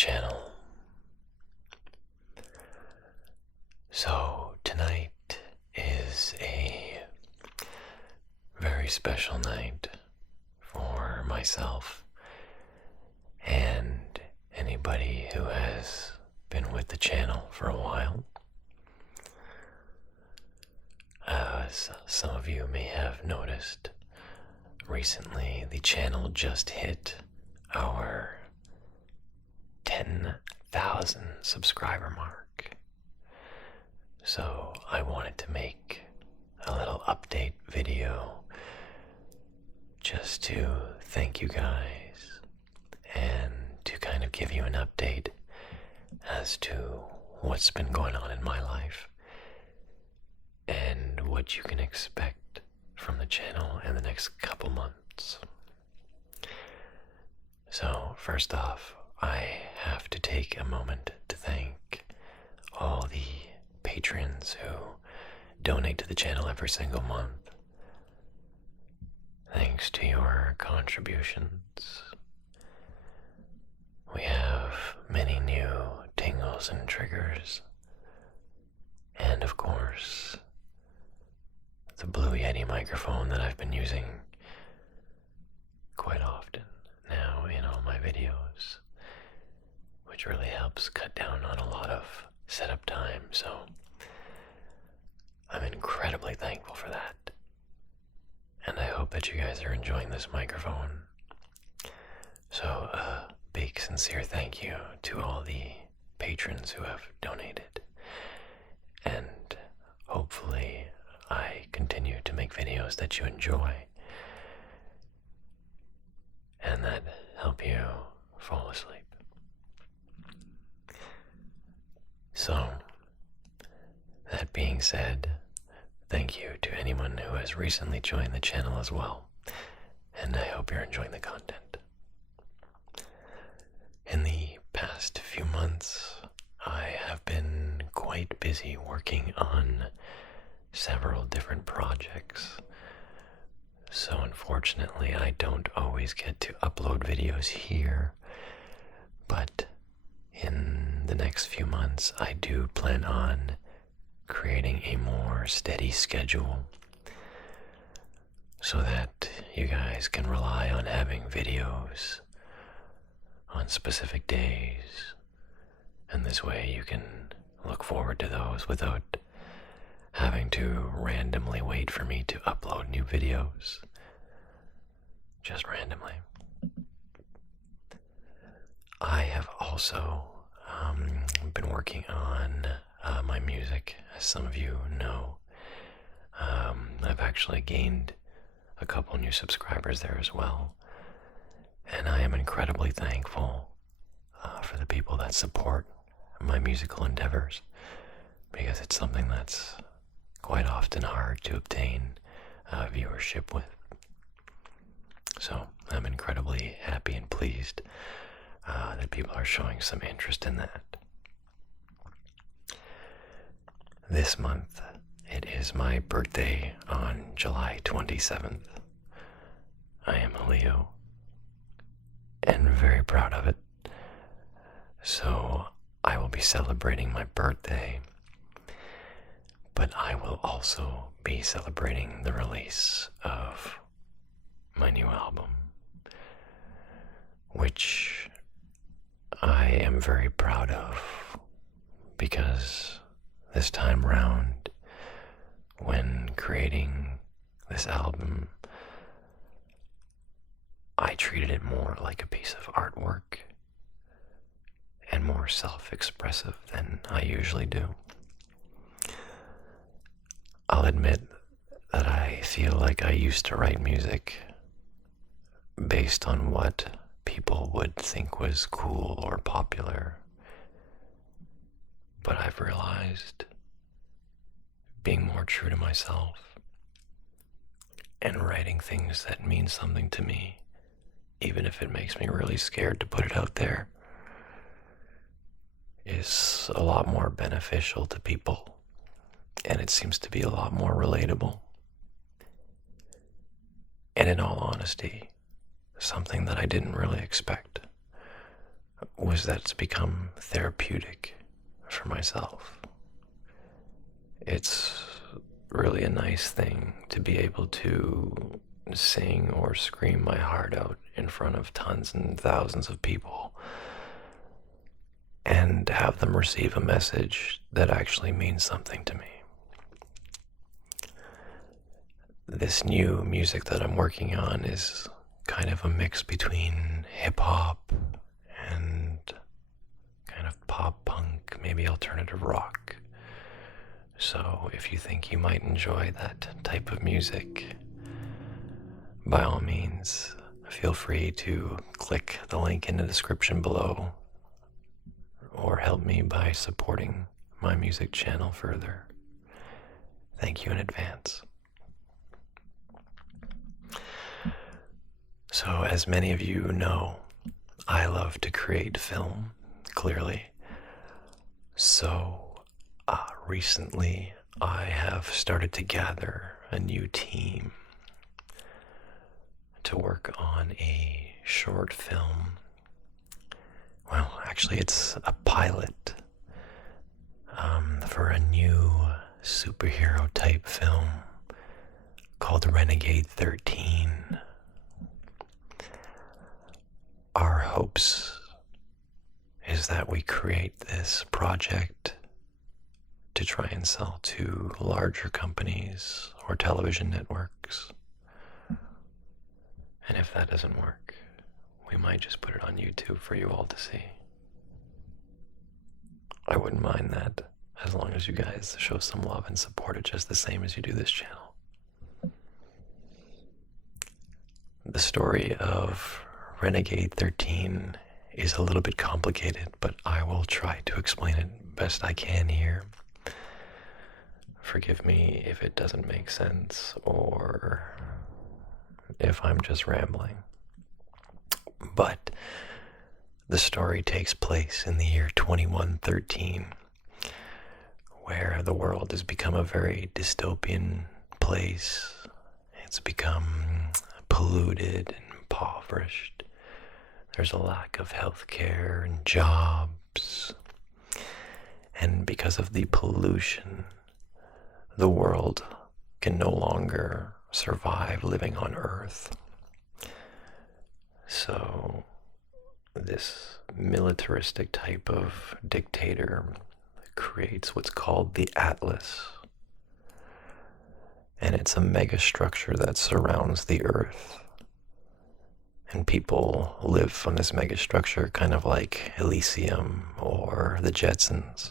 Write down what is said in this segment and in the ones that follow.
channel. So tonight is a very special night for myself and anybody who has been with the channel for a while. As some of you may have noticed, recently the channel just hit our 10,000 subscriber mark. So I wanted to make a little update video just to thank you guys and to kind of give you an update as to what's been going on in my life and what you can expect from the channel in the next couple months. So first off, I have to take a moment to thank all the patrons who donate to the channel every single month. Thanks to your contributions, we have many new tingles and triggers, and of course, the Blue Yeti microphone that I've been using quite often now in all my videos, which really helps cut down on a lot of setup time, so I'm incredibly thankful for that. And I hope that you guys are enjoying this microphone. So a big sincere thank you to all the patrons who have donated, and hopefully I continue to make videos that you enjoy and that help you fall asleep. So, that being said, thank you to anyone who has recently joined the channel as well, and I hope you're enjoying the content. In the past few months, I have been quite busy working on several different projects, so unfortunately I don't always get to upload videos here, but in the next few months I do plan on creating a more steady schedule so that you guys can rely on having videos on specific days, and this way you can look forward to those without having to randomly wait for me to upload new videos, just randomly. I have also been working on my music, as some of you know. I've actually gained a couple new subscribers there as well, and I am incredibly thankful for the people that support my musical endeavors, because it's something that's quite often hard to obtain viewership with. So I'm incredibly happy and pleased that people are showing some interest in that. This month, it is my birthday on July 27th. I am a Leo, and very proud of it. So I will be celebrating my birthday, but I will also be celebrating the release of my new album, which I am very proud of, because this time round, when creating this album, I treated it more like a piece of artwork and more self-expressive than I usually do. I'll admit that I feel like I used to write music based on what people would think was cool or popular, but I've realized being more true to myself and writing things that mean something to me, even if it makes me really scared to put it out there, is a lot more beneficial to people, and it seems to be a lot more relatable. And in all honesty, something that I didn't really expect. was that it's become therapeutic for myself. It's really a nice thing to be able to sing or scream my heart out in front of tons and thousands of people and have them receive a message that actually means something to me. This new music that I'm working on is kind of a mix between hip-hop and kind of pop-punk, maybe alternative rock. So if you think you might enjoy that type of music, by all means, feel free to click the link in the description below or help me by supporting my music channel further. Thank you in advance. So, as many of you know, I love to create film, clearly. So, recently I have started to gather a new team to work on a short film. Well, actually, it's a pilot for a new superhero type film called Renegade 13. Our hopes is that we create this project to try and sell to larger companies or television networks. And if that doesn't work, we might just put it on YouTube for you all to see. I wouldn't mind that, as long as you guys show some love and support it just the same as you do this channel. The story of Renegade 13 is a little bit complicated, but I will try to explain it best I can here. Forgive me if it doesn't make sense or if I'm just rambling. But the story takes place in the year 2113, where the world has become a very dystopian place. It's become polluted and impoverished. There's a lack of health care and jobs. And because of the pollution, the world can no longer survive living on Earth. So this militaristic type of dictator creates what's called the Atlas. And it's a mega structure that surrounds the Earth. And people live on this mega structure kind of like Elysium or the Jetsons.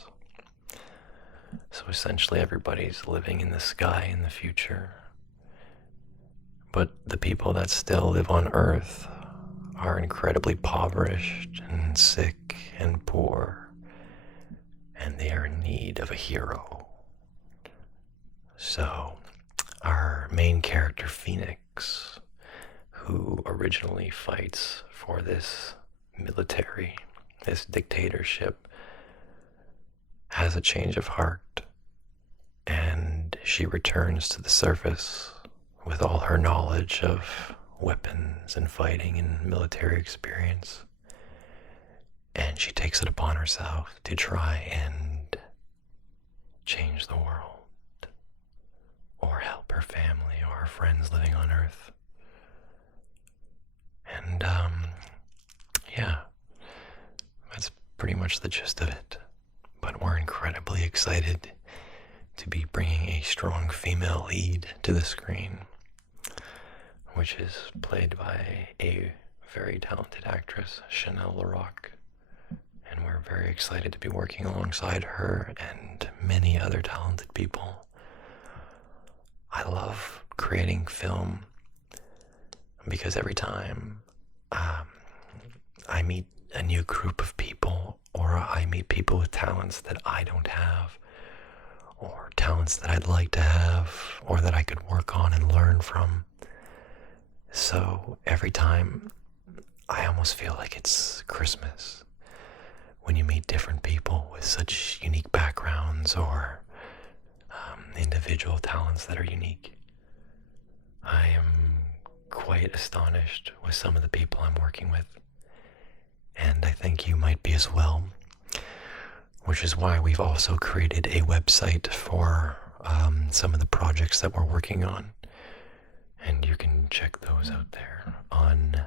So essentially everybody's living in the sky in the future. But the people that still live on Earth are incredibly impoverished and sick and poor, and they are in need of a hero. So our main character, Phoenix, who originally fights for this military, this dictatorship, has a change of heart, and she returns to the surface with all her knowledge of weapons and fighting and military experience, and she takes it upon herself to try and change the world or help her family or her friends living on Earth. And yeah, that's pretty much the gist of it. But we're incredibly excited to be bringing a strong female lead to the screen, which is played by a very talented actress, Chanel Larocque. And we're very excited to be working alongside her and many other talented people. I love creating film because every time I meet a new group of people, or I meet people with talents that I don't have, or talents that I'd like to have, or that I could work on and learn from. So every time I almost feel like it's Christmas when you meet different people with such unique backgrounds or individual talents that are unique. I am quite astonished with some of the people I'm working with, and I think you might be as well, which is why we've also created a website for some of the projects that we're working on, and you can check those out there on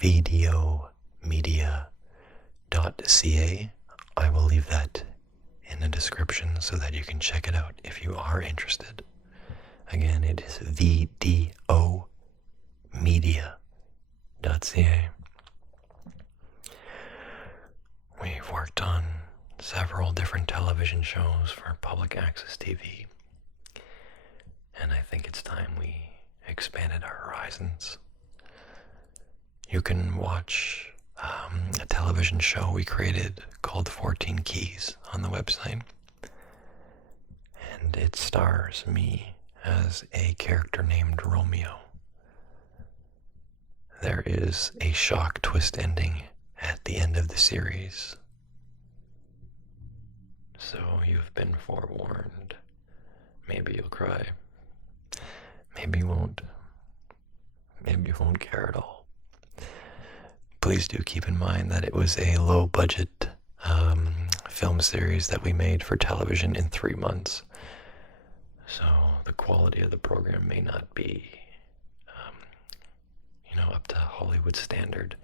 videomedia.ca. I will leave that in the description so that you can check it out if you are interested. Again, it is vdomedia.ca. We've worked on several different television shows for public access TV, and I think it's time we expanded our horizons. You can watch a television show we created called 14 Keys on the website, and it stars me as a character named Romeo. There is a shock twist ending at the end of the series, so you've been forewarned. Maybe you'll cry. Maybe you won't. Maybe you won't care at all. Please do keep in mind that it was a low-budget film series that we made for television in 3 months. So the quality of the program may not be, up to Hollywood standard.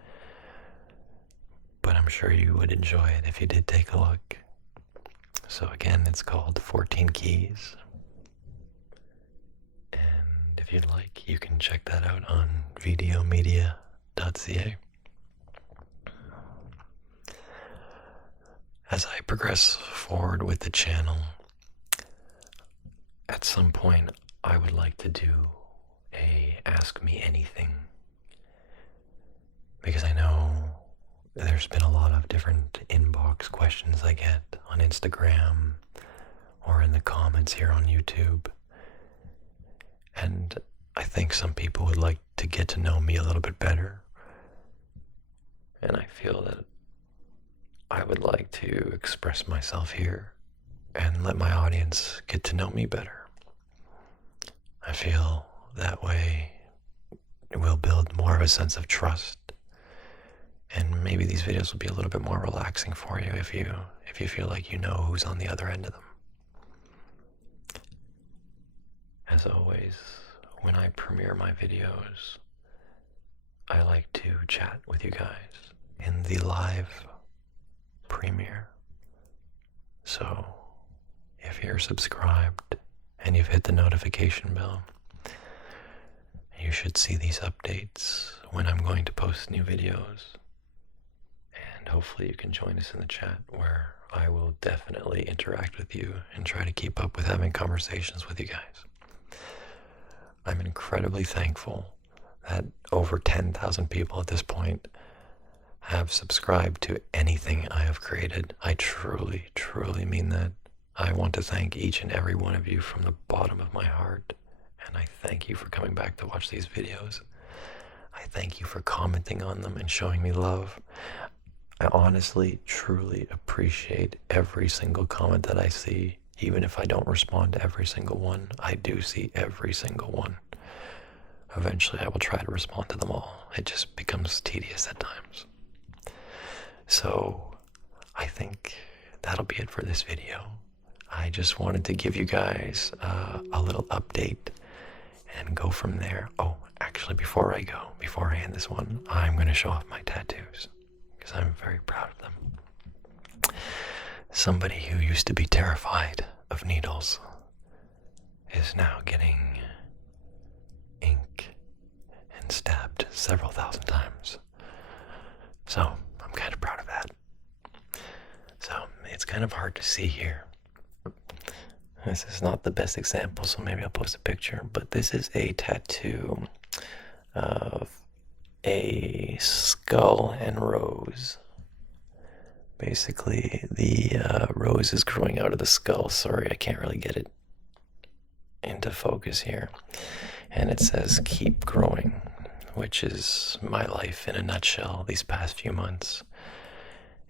But I'm sure you would enjoy it if you did take a look. So again, it's called 14 Keys. And if you'd like, you can check that out on videomedia.ca. As I progress forward with the channel, at some point I would like to do a Ask Me Anything, because I know there's been a lot of different inbox questions I get on Instagram or in the comments here on YouTube, and I think some people would like to get to know me a little bit better, and I feel that I would like to express myself here and let my audience get to know me better. I feel that way it will build more of a sense of trust, and maybe these videos will be a little bit more relaxing for you if you feel like you know who's on the other end of them. As always, when I premiere my videos, I like to chat with you guys in the live premiere. So if you're subscribed and you've hit the notification bell, you should see these updates when I'm going to post new videos. And hopefully you can join us in the chat, where I will definitely interact with you and try to keep up with having conversations with you guys. I'm incredibly thankful that over 10,000 people at this point have subscribed to anything I have created. I truly, truly mean that. I want to thank each and every one of you from the bottom of my heart, and I thank you for coming back to watch these videos. I thank you for commenting on them and showing me love. I honestly, truly appreciate every single comment that I see. Even if I don't respond to every single one, I do see every single one. Eventually I will try to respond to them all. It just becomes tedious at times. So I think that'll be it for this video. I just wanted to give you guys a little update and go from there. Oh, actually, before I end this one, I'm going to show off my tattoos, because I'm very proud of them. Somebody who used to be terrified of needles is now getting ink and stabbed several thousand times. So I'm kind of proud of that. So it's kind of hard to see here. This is not the best example, so maybe I'll post a picture, but this is a tattoo of a skull and rose. Basically, the rose is growing out of the skull. Sorry, I can't really get it into focus here. And it says, "Keep growing," which is my life in a nutshell. These past few months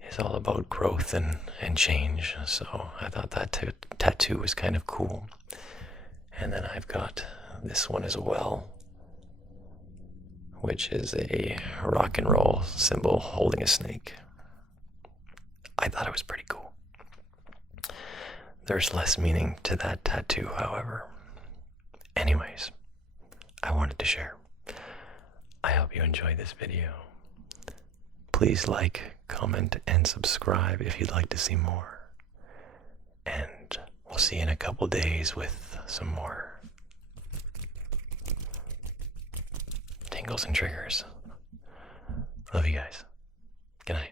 is all about growth and change. So I thought that tattoo was kind of cool. And then I've got this one as well, which is a rock and roll symbol holding a snake. I thought it was pretty cool. There's less meaning to that tattoo, however. Anyways, I wanted to share. I hope you enjoyed this video. Please like, comment, and subscribe if you'd like to see more. And we'll see you in a couple days with some more tingles and triggers. Love you guys. Good night.